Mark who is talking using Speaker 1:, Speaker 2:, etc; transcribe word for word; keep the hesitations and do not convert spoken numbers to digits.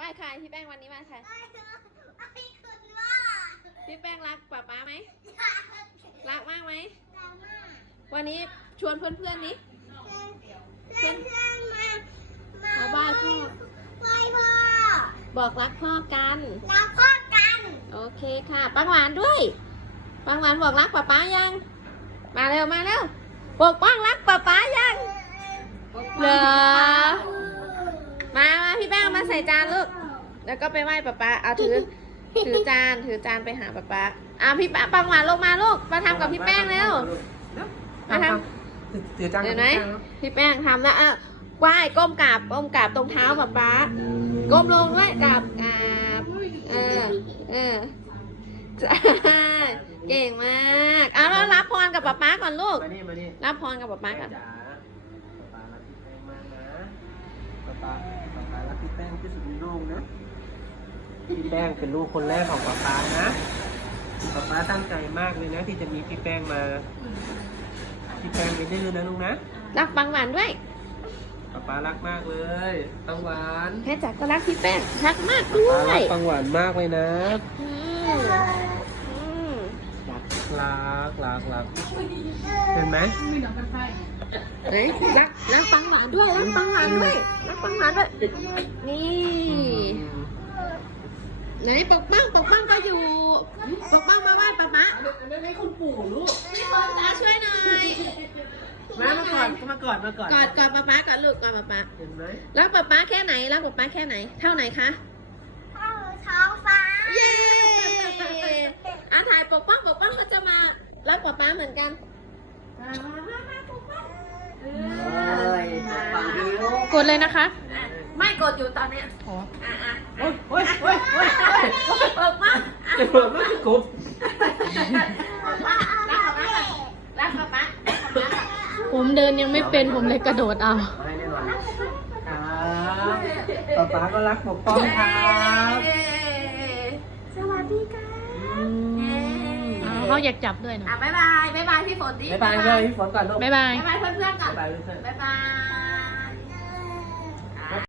Speaker 1: ไหว้ใครพี่แป้งวันนี้ไหว้ใคร
Speaker 2: ไอ้คุณว่า
Speaker 1: พี่แป้งรักป๊าป๊าไหมรักมากไหม
Speaker 2: ดราม่า
Speaker 1: วันนี้ชวนเพื่อนๆนี้
Speaker 2: เพื่อนเพื่อนมา
Speaker 1: มาไหว้พ่อ
Speaker 2: ไหว้พ่อ
Speaker 1: บอกรักพ่อกัน
Speaker 2: รักพ่อกัน
Speaker 1: โอเคค่ะปังหวานด้วยปังหวานบอกรักป๊าป๊ายัง มาเร็วมาเร็วบอกปังรักป๊าป๊ายังเหรอมามาพี่แป้งเอามาใส่จานลูกแล้วก็ไปไหว้ป๊าป๊าเอาถือถือจานถือจานไปหาป๊าป๊าอ่ะพี่ปังหวานลงมาลูกมาทำกับพี่แป้งเร็วมาทำ
Speaker 3: ถือจาน
Speaker 1: เห็นไหมพี่แป้งทำแล้วอ่ะไหว้ก้มกราบก้มกราบตรงเท้าป๊าป๊าก้มลงด้วยกราบกราบเออเออเก่งมากเอาแล้วรับพรกับป๊าป๊าก่อนลูก
Speaker 3: มานี่มานี่
Speaker 1: รับพรกับป๊าป๊าก่อน
Speaker 3: จ๋าป๊าป๊ารักพี่แป้งมากนะป๊าป๊าป๊าป๊ารักพี่แป้งที่สุดในโลกนะพี่แป้งเป็นลูกคนแรกของป๊าป๊านะป๊าป๊าตั้งใจมากเลยนะที่จะมีพี่แป้งมาพี่แป้งไปดื้อนะลุงนะ
Speaker 1: รักปังหวานด้วย
Speaker 3: ป๊าป๊ารักมากเลยปังหวาน
Speaker 1: แค่จักก็รักพี่แป้งรักมากด้
Speaker 3: ป๊า
Speaker 1: วย
Speaker 3: รักปังหวานมากเลยนะ
Speaker 1: อืมอืม
Speaker 3: รักรักรักรักเห็นไหม
Speaker 1: เฮ้ยรักรักปังหวานด้วยรักปังหวานด้วยรักปังหวานด้วยนี่
Speaker 3: อืม
Speaker 1: ไหนปกป้องปกป้องก็อยู่ปกป้องมาไหว้ป๊าป๊า
Speaker 3: อันนั้นให้คุณปู่ลูก
Speaker 1: พี่คนตาช่วยหน่อย
Speaker 3: มามาก่อนมาก่อนมาก่อน
Speaker 1: กอดกอดป๊าป๊ากอดลูกกอดป๊าป๊า
Speaker 3: เห็นไหม
Speaker 1: รักป๊าป๊าแค่ไหนรักป๊าป๊าแค่ไหนเท่าไหนคะ
Speaker 2: เข้าท้องฟ้า
Speaker 1: เย้อาถ่ายปกป้องปกป้องก็จะมารักป๊าป๊าเหมือนกันมามามามาปกป้องเออ
Speaker 3: ปังหิว
Speaker 4: กดเลยนะคะ
Speaker 1: อ่ะไม่กดอยู่ตอนเนี้ย
Speaker 4: อ๋อ
Speaker 1: อ่ะอ่ะ
Speaker 3: โอ้ยโอ้ยโอ้ยโอ้ย
Speaker 1: ปกป้องอ่ะ
Speaker 3: จะเปิดไม่กบ
Speaker 1: ปกป้องรักป๊าป๊ารักป๊าป๊ารักป๊าป๊า
Speaker 4: ผมเดินยังไม่เป็นผมเลยกระโดดเอา
Speaker 3: ให้แน่นอนครับป๊าป๊าก็รักปกป้องครับ
Speaker 1: เย้สวัสดีค่ะเย้
Speaker 4: อ่าเขาอยากจับด้วยนะ
Speaker 1: อ่ะบ๊ายบายบ๊ายบายพี่ฝนดิ
Speaker 3: บ๊ายบายเลยพี่ฝนก่อนลูก
Speaker 4: บ๊ายบาย
Speaker 1: บ๊ายบายเพื่อนๆก่อน
Speaker 3: บ๊ายบายเพื่อน
Speaker 1: บ๊ายบาย